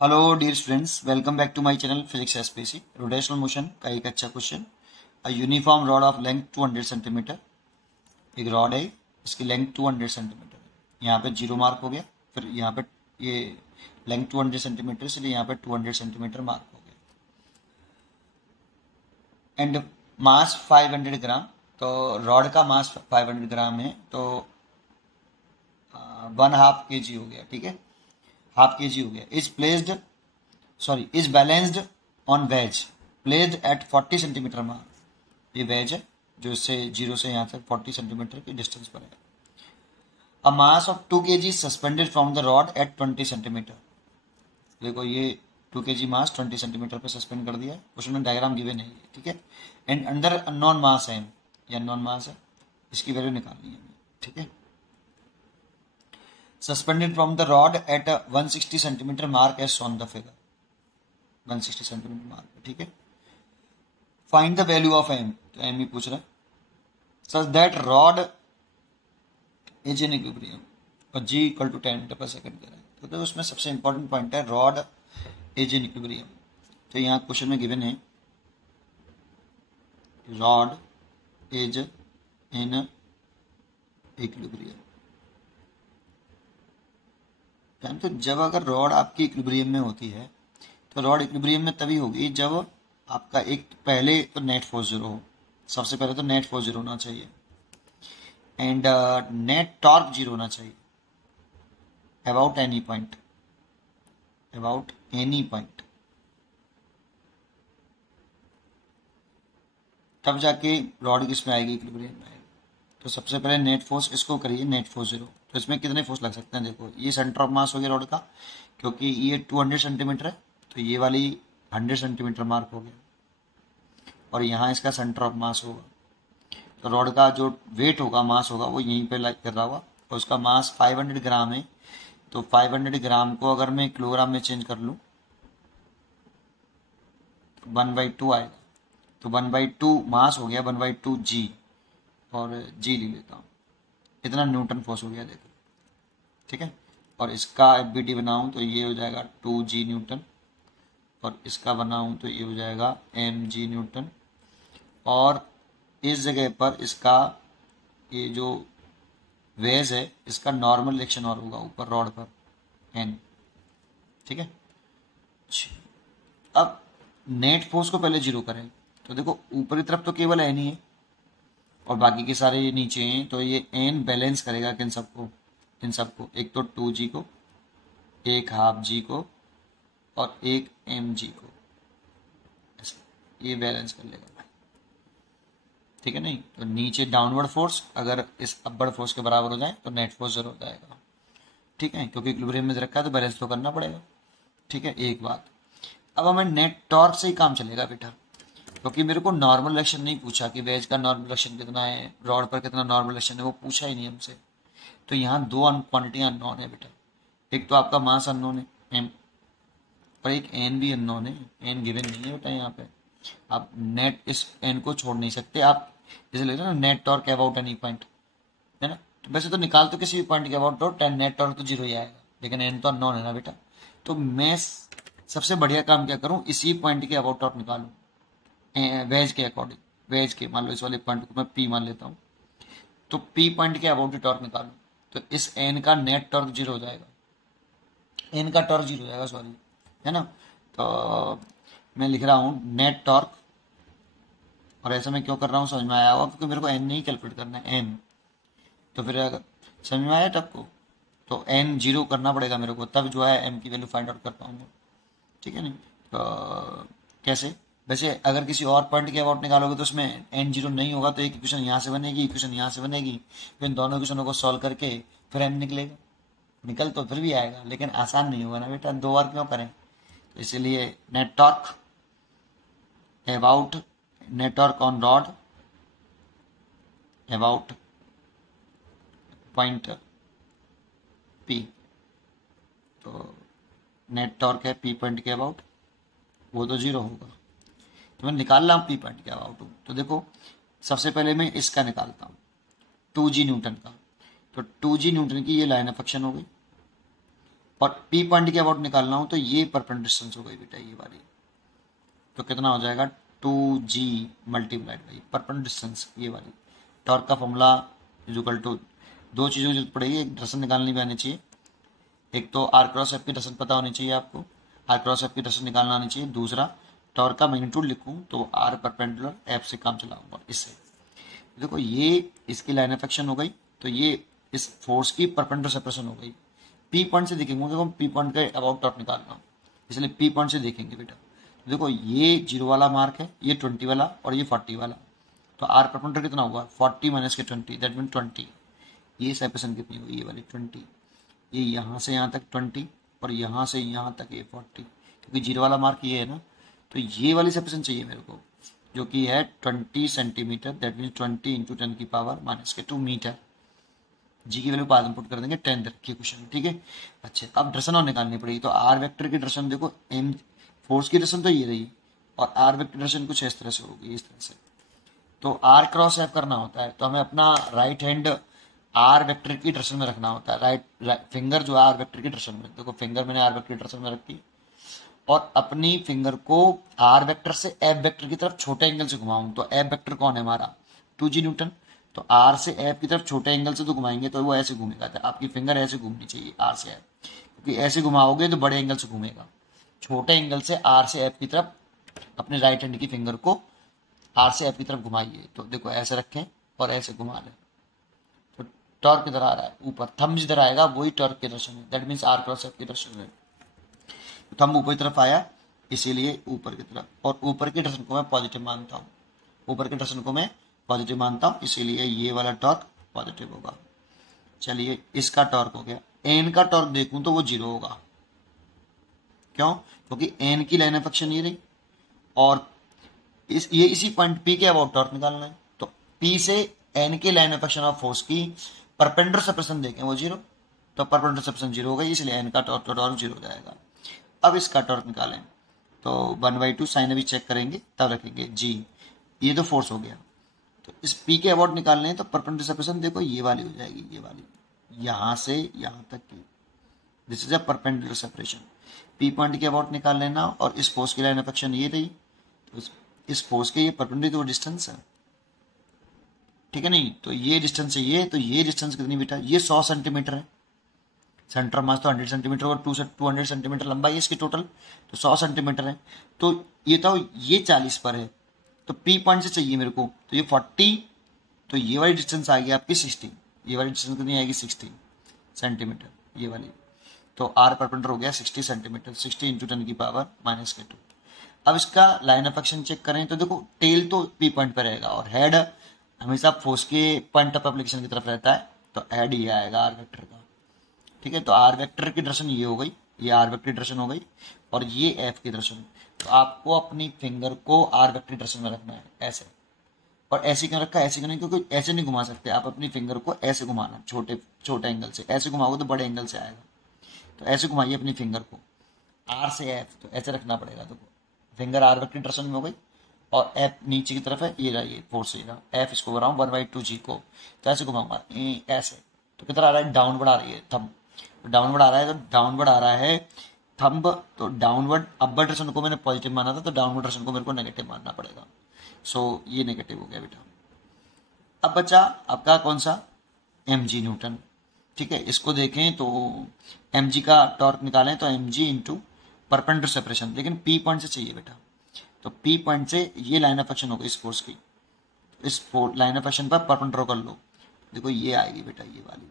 Hello dear students, welcome back to my channel physics SPC. Rotational motion का एक अच्छा question. A uniform rod of length 200 centimetre. एक rod है, इसकी length 200 centimetre है। यहाँ पे जीरो मार्क हो गया, फिर यहाँ पे ये लेंथ 200 सेंटीमीटर, इसलिए यहाँ पे 200 सेंटीमीटर मार्क हो गया। एंड मास 500 ग्राम, तो रॉड का मास 500 ग्राम है, तो 1/2 kg हो गया। ठीक है, हाफ के जी हो गया। Is balanced on wedge placed at 40 centimetre mark. ये वेज है जो इससे जीरो से यहाँ तक 40 सेंटीमीटर की डिस्टेंस पर है। A mass of 2 kg suspended from the rod at 20 centimetre. देखो ये 2 kg मास 20 सेंटीमीटर पर सस्पेंड कर दिया है, उसमें डायग्राम गिवन है। ठीक है, एंड अंडर अननोन मास है, ये अननोन मास है, इसकी वैल्यू निकालनी है। ठीक है, suspended from the rod at a 160 centimeter mark as shown the figure। 160 centimeter mark, ठीक है। find the value of m, तो m ही पूछ रहा है। such that rod is in equilibrium और g equal to 10 मीटर पर सेकंड दे रहा है। तो उसमें सबसे इंपॉर्टेंट पॉइंट है रॉड इज इन इक्विलिब्रियम। तो यहाँ क्वेश्चन में गिवन है रॉड इज इन इक्विलिब्रियम। तो जब अगर रॉड आपकी इक्विलिब्रियम में होती है, तो रॉड इक्विलिब्रियम में तभी होगी जब आपका एक पहले तो नेट फोर्स जीरो हो। सबसे पहले तो नेट फोर्स जीरो होना चाहिए, एंड नेट टॉर्क जीरो होना चाहिए about any point, about any point. तब जाके रॉड किस में आएगी, इक्विलिब्रियम में आएगी। तो सबसे पहले नेट फोर्स इसको करिए, नेट फोर्स जीरो। तो इसमें कितने फोर्स लग सकते हैं, देखो ये सेंटर ऑफ मास हो गया रॉड का, क्योंकि ये 200 सेंटीमीटर है, तो ये वाली 100 सेंटीमीटर मार्क हो गया, और यहाँ इसका सेंटर ऑफ मास होगा। तो रॉड का जो वेट होगा, मास होगा, वो यहीं पे लाइक कर रहा होगा, और उसका मास 500 ग्राम है। तो 500 ग्राम को अगर मैं किलोग्राम में चेंज कर लूँ, 1/2 आएगा। तो 1/2 मास हो गया, 1/2 जी, और जी ले लेता हूँ, इतना न्यूटन फोर्स हो गया, देखो। ठीक है, और इसका एफ बी टी बनाऊँ तो ये हो जाएगा 2g न्यूटन, और इसका बनाऊँ तो ये हो जाएगा mg न्यूटन। और इस जगह पर इसका ये जो वेज है, इसका नॉर्मल रिएक्शन और होगा ऊपर रॉड पर n। ठीक है, अब नेट फोर्स को पहले जीरो करें, तो देखो ऊपरी तरफ तो केवल n ही है, और बाकी के सारे ये नीचे हैं, तो ये n बैलेंस करेगा किन सबको, इन सबको। एक तो 2g को, एक हाफ g को, और एक mg को, ऐसे ये बैलेंस कर लेगा। ठीक है, नहीं तो नीचे डाउनवर्ड फोर्स अगर इस अपवर्ड फोर्स के बराबर हो जाए तो नेट फोर्स जरूर हो जाएगा। ठीक है, क्योंकि इक्विलिब्रियम में रखा है तो बैलेंस तो करना पड़ेगा। ठीक है, एक बात। अब हमें नेट टॉर्क से ही काम चलेगा बेटा, क्योंकि मेरे को नॉर्मल रिएक्शन नहीं पूछा कि वेज का नॉर्मल रिएक्शन कितना है, रॉड पर कितना नॉर्मल रिएक्शन है, वो पूछा ही नहीं हमसे। तो यहाँ दो क्वांटिटियाँ अननोन है बेटा। एक तो आपका मास अननोन है एम, और एक एन भी अननोन है, एन गिवन नहीं है बेटा यहाँ पे। आप नेट इस एन को छोड़ नहीं सकते, आप जैसे ले रहे हो ना net torque about any point, है ना। तो वैसे तो निकाल तो किसी भी पॉइंट के अबाउट डॉट नेट टॉर्क तो जीरो ही आएगा, लेकिन एन तो अननोन है ना बेटा। तो मैं सबसे बढ़िया काम क्या करूँ, इसी पॉइंट के अबाउट टॉर्क निकालूँ वेज के अकॉर्डिंग। वेज के मान लो इस वाले पॉइंट को मैं पी मान लेता हूँ, तो पी पॉइंट के अबाउट टॉर्क निकालूँ, तो इस एन का नेट टॉर्क जीरो हो जाएगा, एन का टॉर्क जीरो हो जाएगा, सॉरी, है ना। तो मैं लिख रहा हूँ नेट टॉर्क, और ऐसा मैं क्यों कर रहा हूँ समझ में आया होगा, क्योंकि मेरे को एन नहीं कैलकुलेट करना है, एन। तो फिर अगर समझ में आया तब को, तो एन जीरो करना पड़ेगा मेरे को, तब जो है एम की वैल्यू फाइंड आउट कर पाऊंगा। ठीक है, नहीं तो कैसे, वैसे अगर किसी और पॉइंट के अबाउट निकालोगे तो उसमें एन जीरो नहीं होगा, तो एक इक्वेशन यहाँ से बनेगी, इक्वेशन यहाँ से बनेगी, फिर इन दोनों इक्वेशनों को सॉल्व करके फिर एन निकलेगा। निकल तो फिर भी आएगा, लेकिन आसान नहीं होगा ना बेटा, दो बार क्यों करें। तो इसलिए net torque about, net torque on rod about point P, तो नेट टॉर्क है पी पॉइंट के अबाउट, वो तो जीरो होगा। तो मैं निकाल रहा हूँ पी पॉइंट के अबाउट। तो देखो सबसे पहले मैं इसका निकालता हूँ 2g न्यूटन का, तो 2g न्यूटन की ये लाइन ऑफ एक्शन हो गई, और पी पॉइंट के अबाउट निकालना हो तो ये परपेंडिकुलर डिस्टेंस हो गई बेटा ये वाली, तो कितना हो जाएगा 2g multiplied by perpendicular distance ये वाली। टॉर्क का फॉर्मूला इज इक्वल टू, दो चीज़ों की जरूरत पड़ेगी, एक डिस्टेंस निकालनी भी आनी चाहिए, एक तो आर क्रॉस एफ की डिस्टेंस पता होनी चाहिए आपको, आर क्रॉस एफ की डिस्टेंस निकालना आनी चाहिए, दूसरा टॉर्क का मैग्नीट्यूड लिखूं तो आर परपेंडिकुलर एफ से काम चलाऊंगा इससे। देखो ये इसकी लाइन ऑफ एक्शन हो गई, तो ये इस फोर्स की परपेंडिकुलर सेपरेशन हो गई। पी पॉइंट से देखेंगे, देखो पी पॉइंट का अबाउट टॉर्क निकालना हो, इसलिए पी पॉइंट से देखेंगे बेटा। तो देखो ये 0 वाला मार्क है, ये 20 वाला और ये 40 वाला, तो आर परपेंडिकुलर कितना हुआ 40 माइनस के 20, दैट मीन 20। ये सेपरेशन कितनी हुई ये वाली 20, ये यहाँ से यहाँ तक 20 और यहाँ से यहाँ तक ये 40, क्योंकि 0 वाला मार्क ये है ना, तो ये वाली सेपरेशन चाहिए मेरे को जो कि है 20 सेंटीमीटर, दैट मीन 20 इंटू 10 की पावर माइनस के 2 मीटर। जी की वैल्यू बाद में पुट कर देंगे, 10 रखिए क्वेश्चन, ठीक है। अच्छा अब डायरेक्शन और निकालनी पड़ेगी, तो आर वेक्टर की डायरेक्शन देखो, एम फोर्स की डायरेक्शन तो ये रही और आर वेक्टर डायरेक्शन कुछ इस तरह से होगी, इस तरह से। तो आर क्रॉस एफ करना होता है तो हमें अपना राइट हैंड आर वेक्टर की डायरेक्शन में रखना होता है, राइट फिंगर जो है आर वेक्टर की डायरेक्शन में, देखो फिंगर मैंने आर वेक्टर की डायरेक्शन में रखी और अपनी फिंगर को आर वेक्टर से एफ वेक्टर की तरफ छोटे एंगल से घुमाऊं, तो एफ वेक्टर कौन है हमारा 2g न्यूटन, तो आर से एफ की तरफ छोटे एंगल से तो घुमाएंगे तो वो ऐसे घूमेगा, तो आपकी फिंगर ऐसे घूमनी चाहिए आर से एफ, क्योंकि ऐसे घुमाओगे तो बड़े एंगल से घूमेगा, छोटे एंगल से आर से एफ की तरफ अपने राइट हैंड की फिंगर को आर से एफ की तरफ घुमाइए, तो देखो ऐसे रखें और ऐसे घुमा लें, तो टॉर्क किधर आ रहा है ऊपर, थंब जिधर आएगा वही टॉर्क की डायरेक्शन है, that means R cross F की डायरेक्शन है, थंब ऊपर की तरफ आया इसीलिए ऊपर की तरफ, और ऊपर की डायरेक्शन को मैं पॉजिटिव मानता हूँ, ऊपर की डायरेक्शन को मैं पॉजिटिव मानता हूँ, इसीलिए ये वाला टॉर्क पॉजिटिव होगा। चलिए इसका टॉर्क हो गया, एन का टॉर्क देखूं तो वो 0 होगा, क्यों, क्योंकि एन की लाइन ऑफ एक्शन ये रही और ये इसी पॉइंट पी के अबाउट टॉर्क निकालना है, तो पी से एन के line of action of force की परपेंडिकुलर सेपरेशन देखें वो 0, तो परपेंडिकुलर सेपरेशन 0 हो गई, इसलिए एन का टॉर्क 0 हो जाएगा। अब इसका टॉर्क निकालें तो 1/2 साइन अभी चेक करेंगे तब रखेंगे जी, ये तो फोर्स हो गया, तो इस पी के अबाउट निकालने हैं तो परपेंडिकुलर सेपरेशन देखो ये वाली हो जाएगी, ये वाली यहाँ से यहाँ तक की, this is a perpendicular separation. P point के अबाउट निकाल लेना और इस फोर्स की लाइन ऑफ एक्शन ये रही, तो इस फोर्स के ये परपेंडिकुलर डिस्टेंस है, ठीक है नहीं, तो ये डिस्टेंस है ये, तो ये डिस्टेंस कितनी बेटा ये 100 सेंटीमीटर है, सेंटर मास तो 100 सेंटीमीटर और 200 सेंटीमीटर लंबाई है इसकी टोटल, तो 100 सेंटीमीटर है, तो ये तो ये 40 पर है, तो पी पॉइंट से चाहिए मेरे को, तो ये 40, तो ये वाली डिस्टेंस आ गई आपकी 60, ये वाली डिस्टेंस कितनी आएगी 60 सेंटीमीटर ये वाली, तो आर परपेंडिकुलर हो गया 60 सेंटीमीटर, 60 इंटू 10 की पावर माइनस के 2। अब इसका लाइन ऑफ एक्शन चेक करें तो देखो टेल तो पी पॉइंट पर रहेगा और हेड हमेशा फोर्स के पॉइंट ऑफ एप्लीकेशन की तरफ रहता है, तो हेड ये आएगा आर वेक्टर का, ठीक है। तो आर वेक्टर की डायरेक्शन ये हो गई, ये आर वेक्टर की डायरेक्शन हो गई और ये एफ की डायरेक्शन, तो आपको अपनी फिंगर को आर वेक्टर की डायरेक्शन में रखना है ऐसे, और ऐसे क्यों रखा, ऐसे क्यों नहीं, क्योंकि ऐसे नहीं घुमा सकते आप अपनी फिंगर को, ऐसे घुमाना छोटे छोटे एंगल से, ऐसे घुमाओगे तो बड़े एंगल से आएगा, तो ऐसे घुमाइए अपनी फिंगर को आर से एफ, तो ऐसे रखना पड़ेगा, तो फिंगर आर वेक्टर डायरेक्शन में हो गई और एफ नीचे की तरफ है, ये रहा ये फोर्स ये रहा, एफ इसको बढ़ाऊँ 1/2g को, तो ऐसे घुमाऊंगा ऐसे, तो कितना आ रहा है डाउनवर्ड आ रही है थंब, डाउनवर्ड आ रहा है, तो डाउनवर्ड आ रहा है थंब, तो डाउनवर्ड अपर डायरेक्शन को मैंने पॉजिटिव माना था, तो डाउनवर्ड डायरेक्शन को मेरे को नेगेटिव मानना पड़ेगा, सो ये नेगेटिव हो गया बेटा। अब बचा आपका कौन सा mg न्यूटन, ठीक है, इसको देखें तो mg का टॉर्क निकालें तो mg इंटू परपेंडिकुलर सेपरेशन, लेकिन पी पॉइंट से चाहिए बेटा, तो पी पॉइंट से ये लाइन ऑफ एक्शन होगी इस फोर्स की, इस लाइन ऑफ एक्शन पर परपेंडिकुलर कर लो, देखो ये आएगी बेटा ये वाली,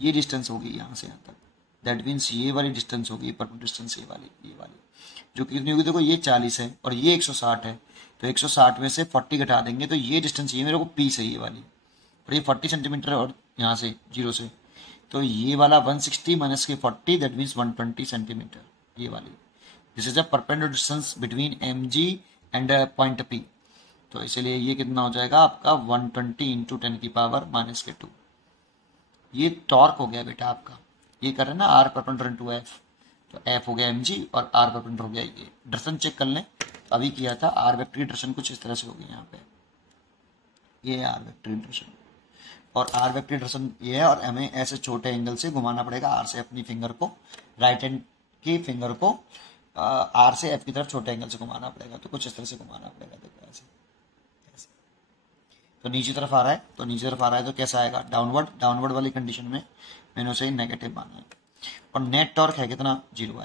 ये डिस्टेंस होगी यहाँ से यहाँ तक, दैट मीन्स ये वाली डिस्टेंस होगी परपेंडिकुलर डिस्टेंस ये वाली जो कि कितनी होगी, देखो ये 40 है और ये 160 है, तो 160 में से 40 घटा देंगे तो ये डिस्टेंस ये मेरे को पी से ये वाली, और ये 40 सेंटीमीटर और यहाँ से 0 से, तो ये वाला 160 माइनस के 40 दैट मीन्स 120 सेंटीमीटर ये वाली, this is a perpendicular distance between M G and point P, तो इसलिए ये कितना हो जाएगा आपका 120 इंटू 10 की पावर माइनस के 2, ये टॉर्क हो गया बेटा आपका, ये कर रहे हैं ना आर परपेंडिकुलर टू एफ, तो एफ हो गया एम जी और आर परपेंडिकुलर हो गया ये, डायरेक्शन चेक कर लें, तो अभी किया था आर वेक्टर की डायरेक्शन कुछ इस तरह से होगी यहाँ पे, ये आर वेक्टर की डायरेक्शन, और आर वेक्टर डायरेक्शन ये है, और हमें ऐसे छोटे एंगल से घुमाना पड़ेगा आर से अपनी फिंगर को, राइट हैंड की फिंगर को आर से एफ की तरफ छोटे एंगल से घुमाना पड़ेगा। तो कुछ इस तरह से घुमाना पड़ेगा, देखो ऐसे ऐसे। तो नीचे तरफ आ रहा है, तो नीचे तरफ आ रहा है तो कैसा आएगा, डाउनवर्ड। डाउनवर्ड वाली कंडीशन में मैंने उसे नेगेटिव माना है। और नेट टॉर्क है कितना, 0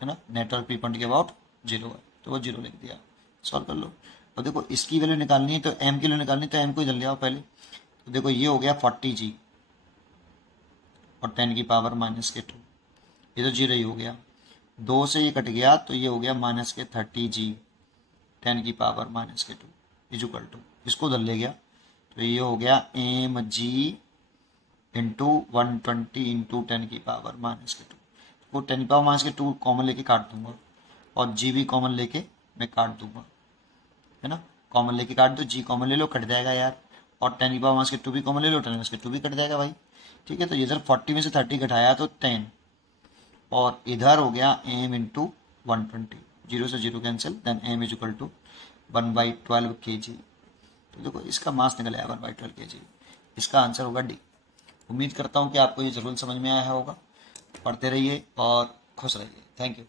है ना, नेट टॉर्क पी पॉइंट के अबाउट 0 है, तो वो 0 लिख दिया। सॉल्व कर लो। अब देखो इसकी वैल्यू निकालनी है, तो एम की वैल्यू निकालनी है, तो एम को इधर ले आओ पहले। तो देखो ये हो गया 40G और 10 की पावर -2, ये तो 0 ही हो गया। 2 से ये कट गया तो ये हो गया -30G 10 की पावर -2 इजुकल टू, इसको उधर ले गया तो ये हो गया mg इंटू 120 इंटू 10 की पावर -2। वो 10 की पावर -2 कॉमन लेके काट दूंगा, और जी भी कॉमन लेके मैं काट दूंगा, है ना। कॉमन लेके काट दो, जी कॉमन ले लो, कट जाएगा यार। और 10 की पावर -2 भी कॉमन ले लो, 10 भी कट जाएगा भाई, ठीक है। तो इधर 40 में से 30 घटाया तो 10, और इधर हो गया m इंटू 120, 0 से 0 cancel, then m is equal to 1/12 kg। तो देखो इसका मास निकल आया 1/12 kg। इसका आंसर होगा डी। उम्मीद करता हूँ कि आपको ये जरूर समझ में आया होगा। पढ़ते रहिए और खुश रहिए। Thank you.